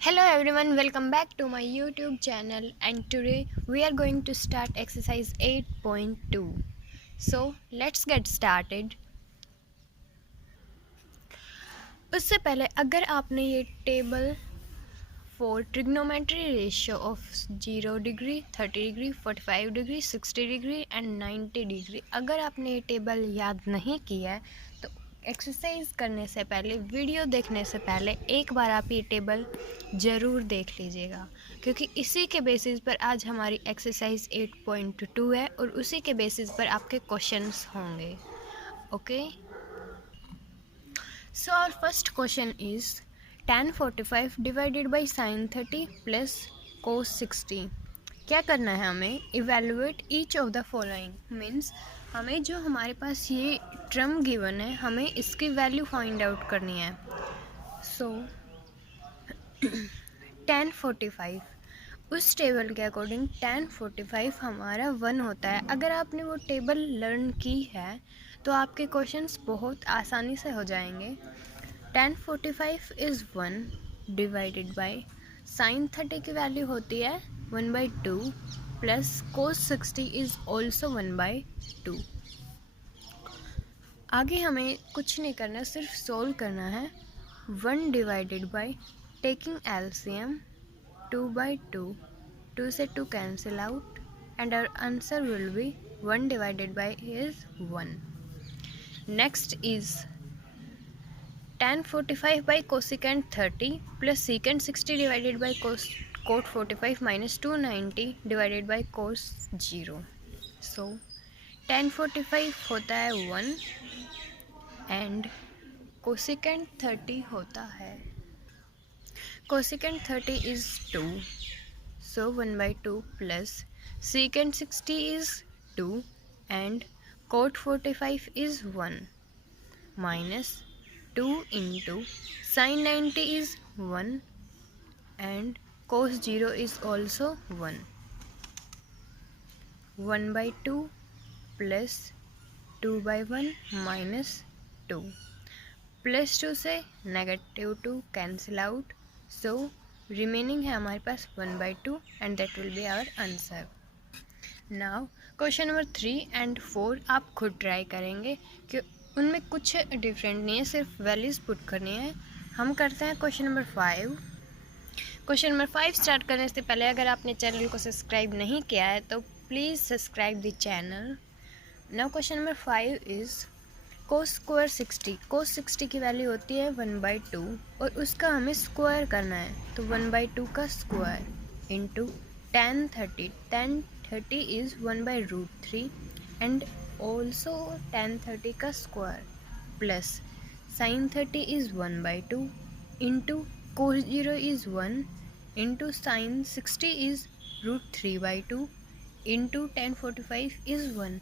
Hello everyone, welcome back to my YouTube channel and today we are going to start exercise 8.2. So let's get started. उससे पहले अगर आपने ये table for trigonometry ratio of 0 degree 30 degree 45 degree 60 degree and 90 degree अगर आपने ये table याद नहीं किया है तो एक्सरसाइज करने से पहले वीडियो देखने से पहले एक बार आप ये टेबल ज़रूर देख लीजिएगा, क्योंकि इसी के बेसिस पर आज हमारी एक्सरसाइज 8.2 है और उसी के बेसिस पर आपके क्वेश्चंस होंगे. Okay, so our first question is tan 45 divided by sin 30 plus cos 60. क्या करना है हमें? Evaluate each of the following. Means हमें जो हमारे पास ये टर्म गिवन है हमें इसकी वैल्यू फाइंड आउट करनी है. सो tan 45 उस टेबल के अकॉर्डिंग tan 45 हमारा 1 होता है. अगर आपने वो टेबल लर्न की है तो आपके क्वेश्चंस बहुत आसानी से हो जाएंगे. tan 45 is 1 divided by sin 30 की वैल्यू होती है 1/2 प्लस cos 60 इज़ ऑल्सो 1/2. आगे हमें कुछ नहीं करना, सिर्फ सोल्व करना है. 1 डिवाइडेड बाई टेकिंग LCM 2/2, 2 से 2 cancel out and our answer will be 1 divided by is 1. Next is tan 45 by cosecant 30 plus secant 60 divided by cot 45 minus 290 divided by cos 0. So tan 45 होता है 1 and cosecant 30 होता है, cosecant 30 is 2, so 1/2 plus secant 60 is 2 and cot 45 is 1 minus 2 into sin 90 is 1 and cos 0 is also 1. 1/2 plus 2/1 minus 2 plus 2 से negative 2 cancel out, so remaining है हमारे पास 1/2 and that will be our answer. Now question number 3 and 4 आप खुद try करेंगे कि उनमें कुछ different नहीं है, सिर्फ वैल्यूज़ पुट करनी है. हम करते हैं question number 5. Question number 5 start करने से पहले अगर आपने चैनल को सब्सक्राइब नहीं किया है तो please subscribe the channel. Now question number 5 is cos square 60. cos 60 की वैल्यू होती है 1/2 और उसका हमें स्क्वायर करना है, तो 1/2 का square into tan 30. tan 30 is 1/√3 and also tan 30 का square plus sin 30 is 1/2 into cos 0 is 1 into sin 60 is √3/2 into tan 45 is 1.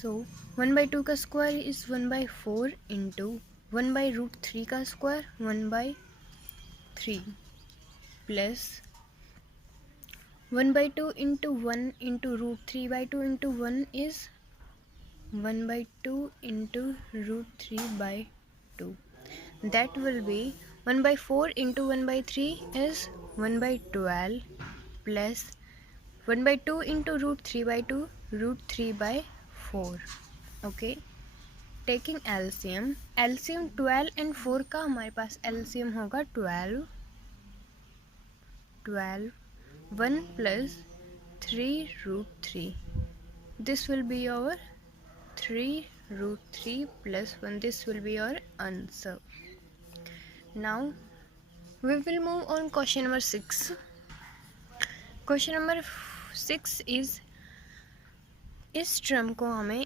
So 1/2 का स्क्वायर is 1/4 into 1/√3 का square 1/3 plus 1/2 into 1 into √3/2 into 1 is 1/2 into √3/2. That will be 1/4 into 1/3 is 1/12 plus 1/2 into √3/2 √3/4. Okay, taking LCM 12 and 4 का हमारे पास LCM होगा 12. 1 plus 3√3. This will be your 3√3 plus 1. This will be your answer. Now we will move on question number 6. Question number 6 is इस term को हमें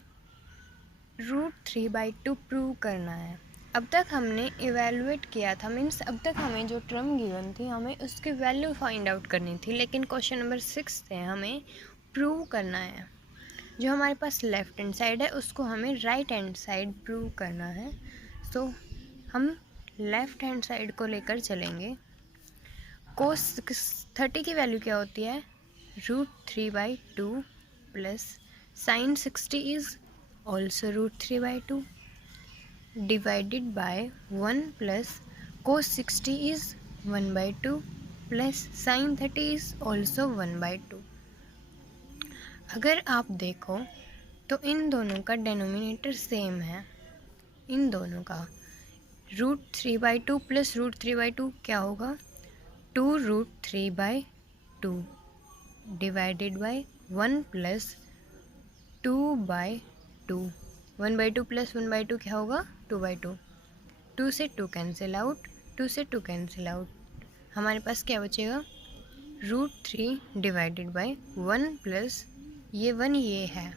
√3/2 prove करना है. अब तक हमने इवेलुएट किया था, मीन्स अब तक हमें जो टर्म गिवन थी हमें उसकी वैल्यू फाइंड आउट करनी थी, लेकिन क्वेश्चन नंबर 6 से हमें प्रूव करना है. जो हमारे पास लेफ़्ट हैंड साइड है उसको हमें राइट हैंड साइड प्रूव करना है. सो हम लेफ़्ट हैंड साइड को लेकर चलेंगे. cos 30 की वैल्यू क्या होती है? √3/2 plus sin 60 is also √3/2 divided by 1 plus cos 60 is 1/2 plus sin 30 is also 1/2। अगर आप देखो तो इन दोनों का डेनोमिनेटर सेम है, इन दोनों का √3/2 प्लस √3/2 क्या होगा, 2√3/2 डिवाइडेड बाय 1 प्लस 2/2। 1/2 प्लस 1/2 क्या होगा, 2/2। 2 से 2 कैंसिल आउट, 2 से 2 कैंसिल आउट, हमारे पास क्या बचेगा, √3 डिवाइडेड बाय 1 प्लस ये 1 ये है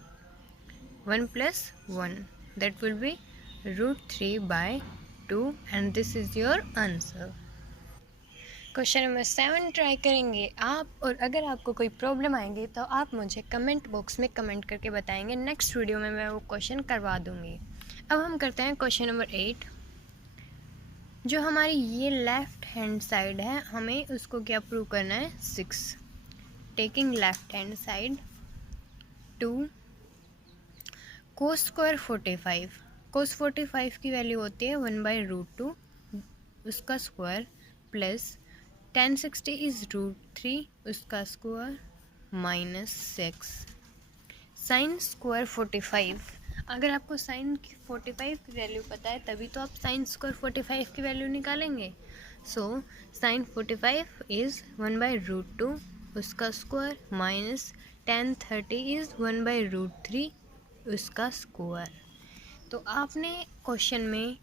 1 plus 1 that will be √3/2 and this is your answer. Question number 7 try करेंगे आप, और अगर आपको कोई प्रॉब्लम आएंगी तो आप मुझे कमेंट बॉक्स में कमेंट करके बताएंगे, नेक्स्ट वीडियो में मैं वो क्वेश्चन करवा दूँगी। अब हम करते हैं क्वेश्चन नंबर 8। जो हमारी ये लेफ़्ट हैंड साइड है, हमें उसको क्या प्रूव करना है, 6। Taking left hand side 2 cos square 45, cos 45 की वैल्यू होती है 1/√2 उसका स्क्वायर प्लस tan 60 इज √3 उसका स्क्वायर माइनस 6 साइन स्क्वायर 45। अगर आपको साइन 45 की वैल्यू पता है तभी तो आप साइन स्क्वायर 45 की वैल्यू निकालेंगे। सो साइन 45 इज़ 1/√2 उसका स्क्वायर माइनस tan 30 इज़ 1/√3 उसका स्क्वायर। तो आपने क्वेश्चन में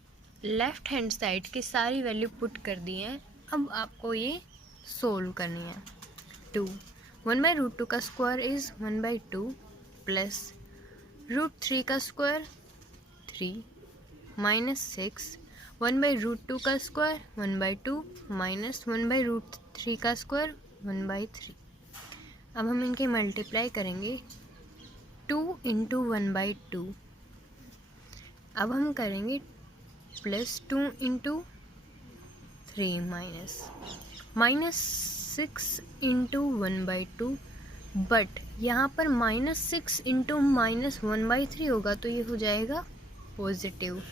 लेफ़्ट हैंड साइड की सारी वैल्यू पुट कर दी है, अब आपको ये सोल्व करनी है। 2 1/√2 का स्क्वायर इज़ 1/2 प्लस √3 का स्क्वायर 3 माइनस 6 1/√2 का स्क्वायर 1/2 माइनस 1/√3 का स्क्वायर 1/3। अब हम इनके मल्टीप्लाई करेंगे 2 इंटू 1/2। अब हम करेंगे plus 2 into 3 minus 6 into 1/2, but यहाँ पर -6 इंटू -1/3 होगा तो ये हो जाएगा पॉजिटिव।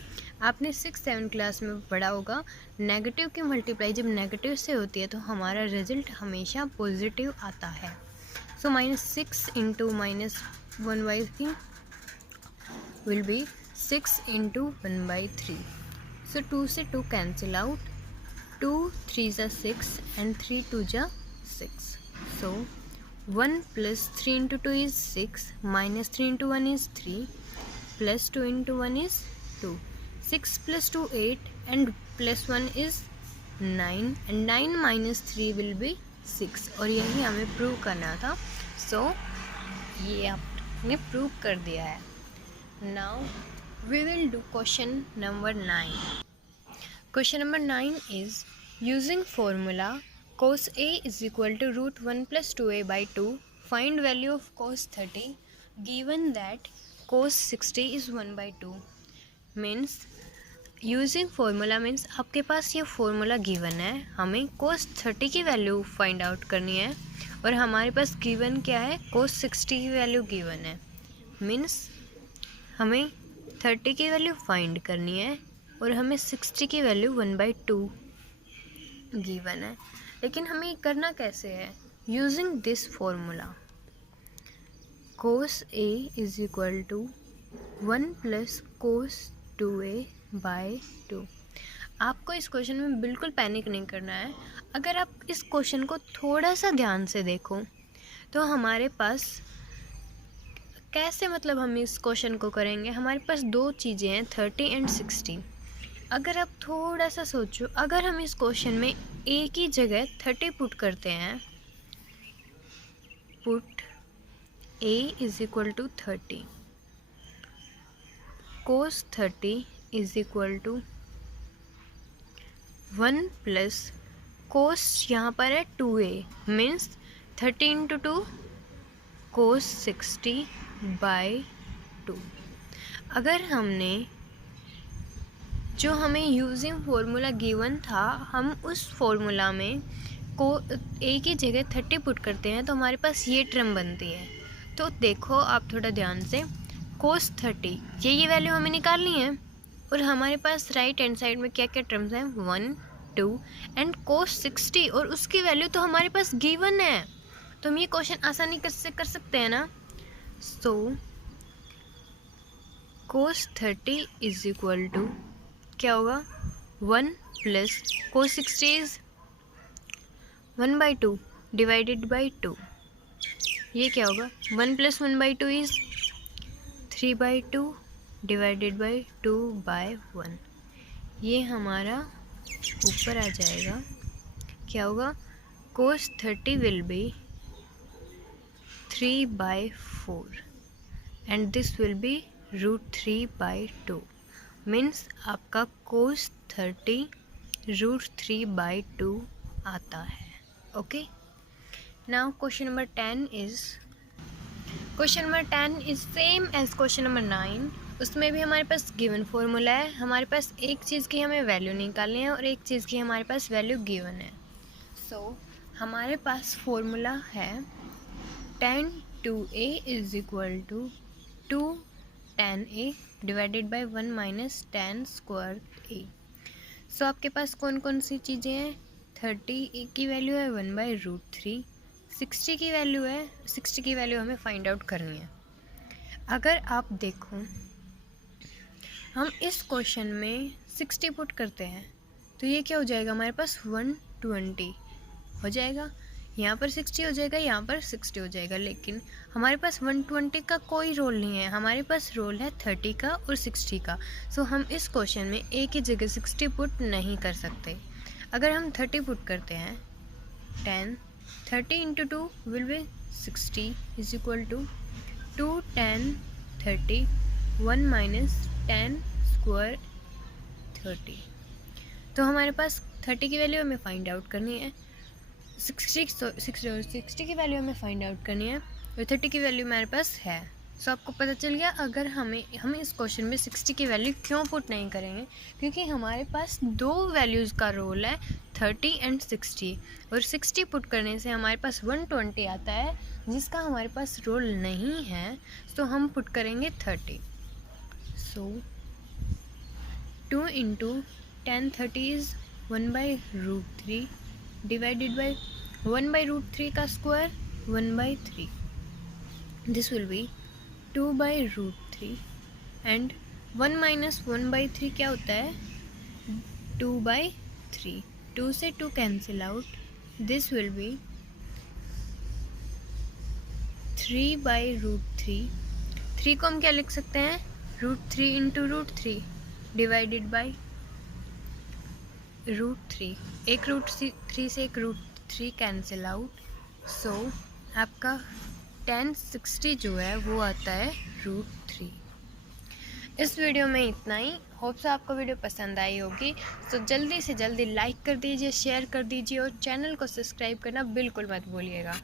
आपने 6-7 क्लास में पढ़ा होगा, नेगेटिव की मल्टीप्लाई जब नेगेटिव से होती है तो हमारा रिजल्ट हमेशा पॉजिटिव आता है। सो -6 इंटू -1/3 विल बी 6 इंटू 1/3। सो 2 से 2 कैंसिल आउट, 2 3 जा 6 and 3 2 जा 6। So 1 plus 3 into 2 is 6 minus 3 into 1 is 3 plus 2 into 1 is 2। 6 plus 2 8 and plus 1 is 9 and 9 minus 3 will be 6, और यही हमें प्रूव करना था। So ये आपने प्रूव कर दिया है। Now we will do question number 9. Question number 9 is using formula cos A is equal to √1 plus 2A by 2, find value of cos 30 given that cos 60 is 1/2। Means using formula means आपके पास ये formula given है, हमें cos 30 की value find out करनी है और हमारे पास given क्या है, cos 60 की वैल्यू गिवन है। मीन्स हमें 30 की वैल्यू फाइंड करनी है और हमें 60 की वैल्यू 1/2 गिवन है। लेकिन हमें करना कैसे है, using this formula cos A is equal to 1 plus cos 2A by 2। आपको इस क्वेश्चन में बिल्कुल पैनिक नहीं करना है। अगर आप इस क्वेश्चन को थोड़ा सा ध्यान से देखो तो हमारे पास कैसे, मतलब हम इस क्वेश्चन को करेंगे, हमारे पास दो चीज़ें हैं 30 एंड 60। अगर आप थोड़ा सा सोचो, अगर हम इस क्वेश्चन में A की जगह 30 पुट करते हैं, put A is equal to 30, cos 30 is equal to 1 plus cos यहाँ पर है 2A means 30 into 2 cos 60 bye 2। अगर हमने जो हमें यूजिंग फार्मूला गिवन था, हम उस फार्मूला में को A की जगह 30 पुट करते हैं तो हमारे पास ये टर्म बनती है। तो देखो आप थोड़ा ध्यान से, cos 30 ये वैल्यू हमें निकालनी है और हमारे पास राइट हैंड साइड में क्या क्या टर्म्स हैं, 1 2 एंड cos 60, और उसकी वैल्यू तो हमारे पास गिवन है, तो हम ये क्वेश्चन आसानी से कर सकते हैं ना। सो cos 30 इज इक्वल टू क्या होगा, 1 plus cos 60 is 1/2 divided by 2। ये क्या होगा, 1 प्लस 1/2 इज 3/2 डिवाइडेड बाई 2/1। ये हमारा ऊपर आ जाएगा, क्या होगा, cos 30 will be 3/4 and this will be √3/2। Means आपका cos 30 √3/2 आता है। Okay, now question number 10 is same as question number 9। उसमें भी हमारे पास गिवन फॉर्मूला है, हमारे पास एक चीज़ की हमें वैल्यू निकालनी है और एक चीज़ की हमारे पास वैल्यू गिवन है। सो हमारे पास फॉर्मूला है tan 2a is equal to 2 tan a divided by 1 minus tan square a। So आपके पास कौन कौन सी चीज़ें हैं, 30 की वैल्यू है 1/√3, 60 की वैल्यू है, 60 की वैल्यू हमें फाइंड आउट करनी है। अगर आप देखो, हम इस क्वेश्चन में 60 पुट करते हैं तो ये क्या हो जाएगा, हमारे पास 120 हो जाएगा, यहाँ पर 60 हो जाएगा, यहाँ पर 60 हो जाएगा। लेकिन हमारे पास 120 का कोई रोल नहीं है, हमारे पास रोल है 30 का और 60 का। सो हम इस क्वेश्चन में a की जगह 60 पुट नहीं कर सकते। अगर हम 30 पुट करते हैं, 30 into 2 will be 60 is equal to 2 tan 30 1 minus tan square 30। तो हमारे पास 30 की वैल्यू हमें फाइंड आउट करनी है, 60 की वैल्यू हमें फाइंड आउट करनी है और 30 की वैल्यू हमारे पास है। सो आपको पता चल गया अगर हम इस क्वेश्चन में 60 की वैल्यू क्यों पुट नहीं करेंगे, क्योंकि हमारे पास दो वैल्यूज़ का रोल है 30 एंड 60, और 60 पुट करने से हमारे पास 120 आता है जिसका हमारे पास रोल नहीं है। सो हम पुट करेंगे 30। सो 2 into tan 30 is 1/√3 divided by 1/√3 का square 1/3। This will B 2/√3 and 1 minus 1/3 क्या होता है, 2/3। 2 से 2 cancel out, this will B 3/√3। 3 को हम क्या लिख सकते हैं, √3 इंटू √3 डिवाइडेड बाई √3। एक √3 से एक √3 कैंसिल आउट। सो आपका tan 60 जो है वो आता है √3। इस वीडियो में इतना ही। होप सो आपको वीडियो पसंद आई होगी। तो जल्दी से जल्दी लाइक कर दीजिए, शेयर कर दीजिए और चैनल को सब्सक्राइब करना बिल्कुल मत भूलिएगा।